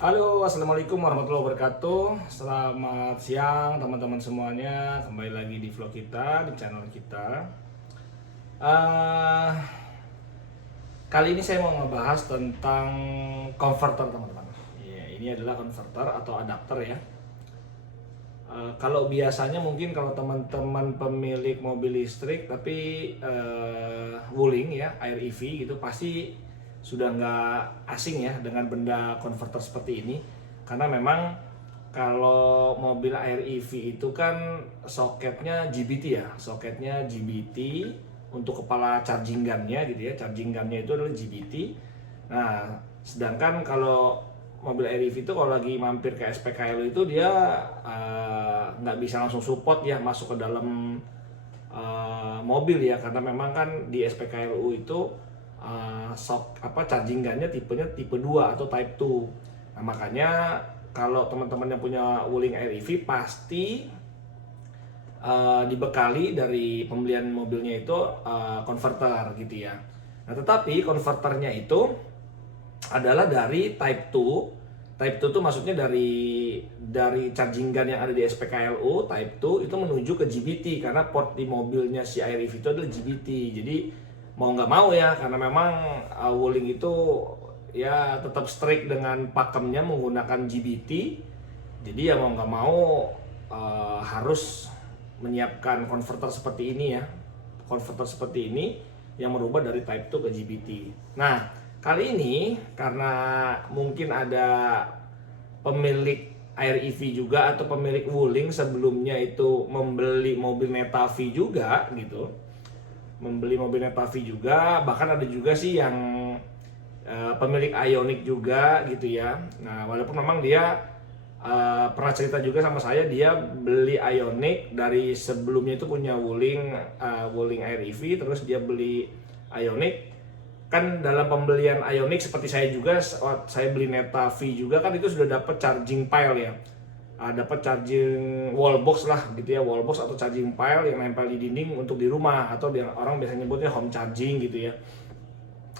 Halo, assalamualaikum warahmatullahi wabarakatuh. Selamat siang teman-teman semuanya. Kembali lagi di vlog kita, di channel kita. Eh, Kali ini saya mau ngebahas tentang converter teman-teman. Ya, ini adalah converter atau adapter ya. Kalau biasanya mungkin kalau teman-teman pemilik mobil listrik tapi wuling ya, air EV gitu pasti sudah nggak asing ya dengan benda converter seperti ini, karena memang kalau mobil air EV itu kan soketnya GBT ya, soketnya GBT untuk kepala charging gun-nya gitu ya, charging gun-nya itu adalah GBT. Nah, sedangkan kalau mobil air EV itu kalau lagi mampir ke SPKLU itu dia nggak bisa langsung support ya masuk ke dalam mobil ya, karena memang kan di SPKLU itu charging gun-nya tipenya tipe 2 atau type 2. Nah, makanya kalau teman-teman yang punya Wuling Air EV pasti dibekali dari pembelian mobilnya itu converter gitu ya. Nah, tetapi converternya itu adalah dari type 2. Type 2 itu maksudnya dari charging gun yang ada di SPKLU type 2 itu menuju ke GBT, karena port di mobilnya si Air EV itu adalah GBT. Jadi mau nggak mau ya, karena memang Wuling itu ya tetap strict dengan pakemnya menggunakan GBT. Jadi ya mau nggak mau harus menyiapkan konverter seperti ini ya, konverter seperti ini yang merubah dari type 2 ke GBT. Nah, kali ini karena mungkin ada pemilik Air EV juga atau pemilik Wuling sebelumnya itu membeli mobil Neta-V juga gitu, membeli mobil Neta-V juga, bahkan ada juga sih yang pemilik Ioniq juga gitu ya. Nah, walaupun memang dia pernah cerita juga sama saya, dia beli Ioniq dari sebelumnya itu punya Wuling Air EV, terus dia beli Ioniq. Kan dalam pembelian Ioniq seperti saya juga, saya beli Neta-V juga kan itu sudah dapat charging pile ya, dapat charging wallbox lah gitu ya, wallbox atau charging pile yang nempel di dinding untuk di rumah, atau orang biasanya nyebutnya home charging gitu ya.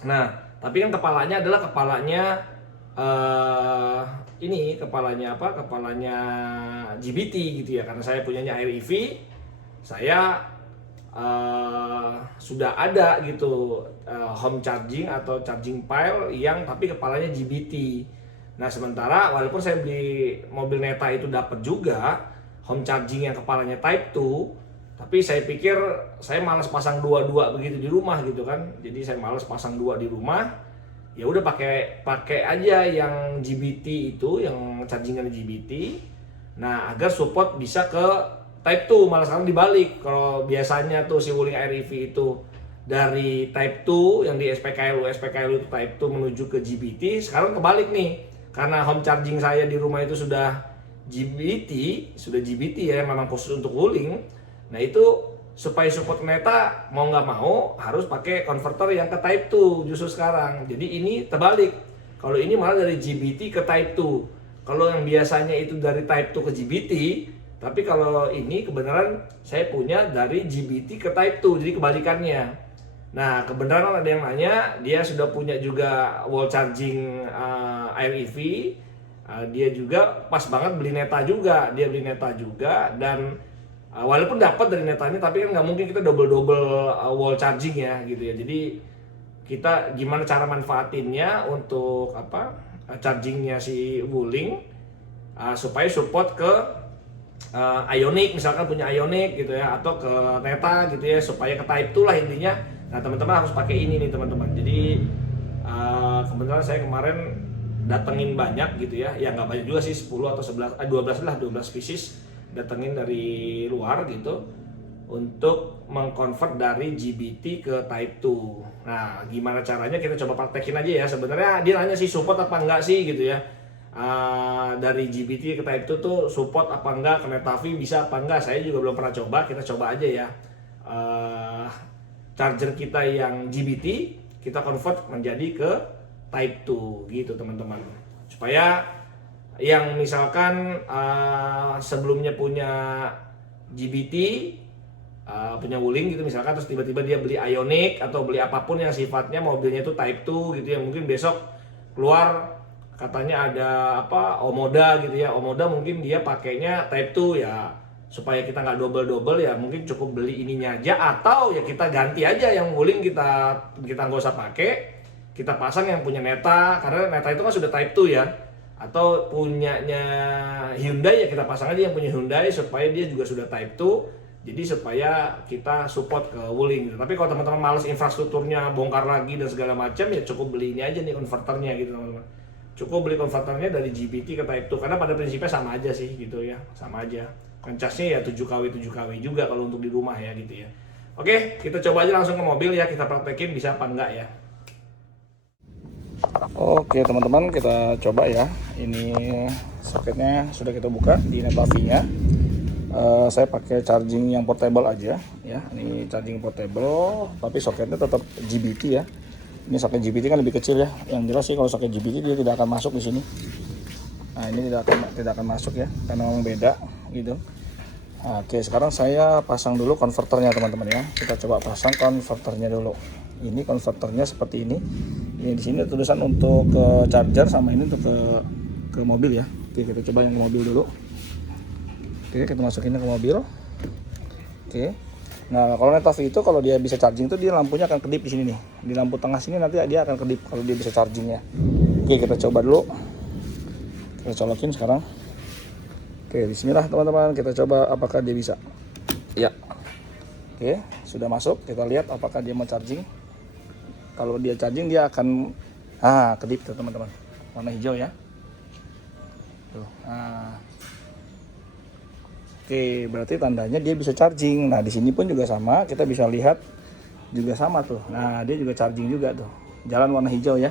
Nah, tapi kan kepalanya adalah kepalanya eh ini kepalanya apa? Kepalanya GBT gitu ya. Karena saya punyanya Air EV, saya sudah ada gitu home charging atau charging pile yang tapi kepalanya GBT. Nah, sementara walaupun saya beli mobil Neta itu dapat juga home charging yang kepalanya type 2, tapi saya pikir saya malas pasang dua-dua begitu di rumah gitu kan. Jadi saya malas pasang dua di rumah. Ya udah pakai aja yang GBT itu, yang chargingan GBT. Nah, agar support bisa ke type 2, malah sekarang dibalik. Kalau biasanya tuh si Wuling Air EV itu dari type 2 yang di SPKLU itu type 2 menuju ke GBT, sekarang kebalik nih. Karena home charging saya di rumah itu sudah GBT ya, memang khusus untuk Wuling. Nah, itu supaya support Neta mau nggak mau harus pakai converter yang ke type 2 justru sekarang. Jadi ini terbalik. Kalau ini malah dari GBT ke type 2. Kalau yang biasanya itu dari type 2 ke GBT, tapi kalau ini kebenaran saya punya dari GBT ke type 2, jadi kebalikannya. Nah, kebenaran ada yang nanya, dia sudah punya juga wall charging Air EV. Dia juga pas banget beli Neta juga, dia beli Neta juga, dan walaupun dapat dari Netanya, tapi kan nggak mungkin kita double wall charging ya gitu ya. Jadi kita gimana cara manfaatinnya untuk chargingnya si Wuling supaya support ke Ioniq, misalkan punya Ioniq gitu ya, atau ke Neta gitu ya, supaya ke type 2 lah intinya. Nah, teman-teman harus pakai ini nih teman-teman. Jadi kebetulan saya kemarin datengin banyak gitu ya, ya nggak banyak juga sih, 10 atau 11, 12 pieces datengin dari luar gitu untuk mengkonvert dari GBT ke type 2. Nah, gimana caranya kita coba praktekin aja ya. Sebenarnya dia nanya sih support apa enggak sih gitu ya. Dari GBT ke type 2 tuh support apa enggak, ke Neta-V bisa apa enggak. Saya juga belum pernah coba, kita coba aja ya. Charger kita yang GBT kita convert menjadi ke type 2 gitu teman-teman. Supaya yang misalkan sebelumnya punya GBT, punya Wuling gitu misalkan, terus tiba-tiba dia beli Ioniq atau beli apapun yang sifatnya mobilnya itu type 2 gitu ya, mungkin besok keluar katanya ada apa Omoda gitu ya. Omoda mungkin dia pakainya Type 2 ya, supaya kita nggak double ya mungkin cukup beli ininya aja, atau ya kita ganti aja yang wuling, kita nggak usah pakai, kita pasang yang punya Neta, karena Neta itu kan sudah Type 2 ya. Atau punyanya Hyundai ya kita pasang aja yang punya Hyundai supaya dia juga sudah Type 2, jadi supaya kita support ke wuling gitu. Tapi kalau teman-teman males infrastrukturnya bongkar lagi dan segala macam, ya cukup beli ini aja nih konverternya gitu teman-teman. Cukup beli konverternya dari GBT ke Type 2, karena pada prinsipnya sama aja sih gitu ya, sama aja. Casnya ya 7 kW juga kalau untuk di rumah ya gitu ya. Oke, kita coba aja langsung ke mobil ya, kita praktekin bisa apa enggak ya. Oke teman-teman, kita coba ya. Ini soketnya sudah kita buka di Netavi-nya. Saya pakai charging yang portable aja ya. Ini charging portable, tapi soketnya tetap GBT ya. Ini soket GBT kan lebih kecil ya. Yang jelas sih kalau soket GBT dia tidak akan masuk di sini. Nah ini tidak akan masuk ya, karena memang beda gitu. Nah, oke, sekarang saya pasang dulu konverternya teman-teman ya. Kita coba pasang konverternya dulu. Ini konverternya seperti ini. Ini di sini tulisan untuk ke charger, sama ini untuk ke mobil ya. Oke, kita coba yang ke mobil dulu. Oke, kita masukin ke mobil. Oke. Nah, kalau Netavi itu kalau dia bisa charging itu dia lampunya akan kedip di sini nih. Di lampu tengah sini nanti dia akan kedip kalau dia bisa chargingnya. Oke, kita coba dulu. Kita colokin sekarang. Oke, bismillah teman-teman, kita coba apakah dia bisa. Ya. Oke, sudah masuk. Kita lihat apakah dia mau charging. Kalau dia charging dia akan kedip tuh teman-teman. Warna hijau ya. Tuh. Oke, berarti tandanya dia bisa charging. Nah, di sini pun juga sama, kita bisa lihat juga sama tuh. Nah, dia juga charging juga tuh. Jalan warna hijau ya.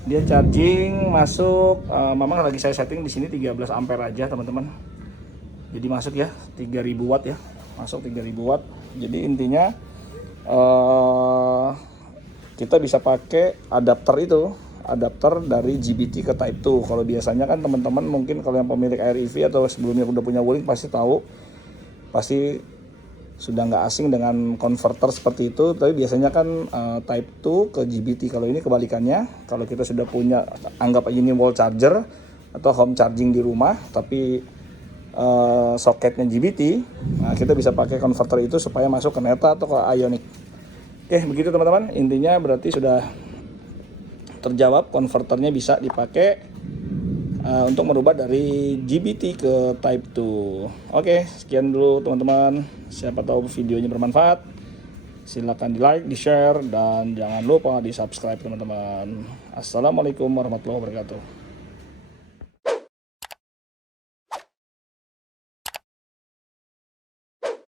Dia charging masuk, memang lagi saya setting di sini 13 ampere aja teman-teman. Jadi masuk ya 3000 watt ya, masuk 3000 watt. Jadi intinya kita bisa pakai adapter dari GBT ke Type 2. Kalau biasanya kan teman-teman mungkin kalau yang pemilik Air EV atau sebelumnya udah punya wuling pasti tahu, pasti sudah nggak asing dengan konverter seperti itu. Tapi biasanya kan Type 2 ke GBT. Kalau ini kebalikannya, kalau kita sudah punya, anggap aja ini wall charger atau home charging di rumah, tapi soketnya GBT, nah kita bisa pakai konverter itu supaya masuk ke Neta atau ke Ioniq. Oke, begitu teman-teman. Intinya berarti sudah terjawab, konverternya bisa dipakai untuk merubah dari GBT ke Type 2. Oke, sekian dulu teman-teman. Siapa tahu videonya bermanfaat. Silakan di like, di share, dan jangan lupa di subscribe teman-teman. Assalamualaikum warahmatullahi wabarakatuh.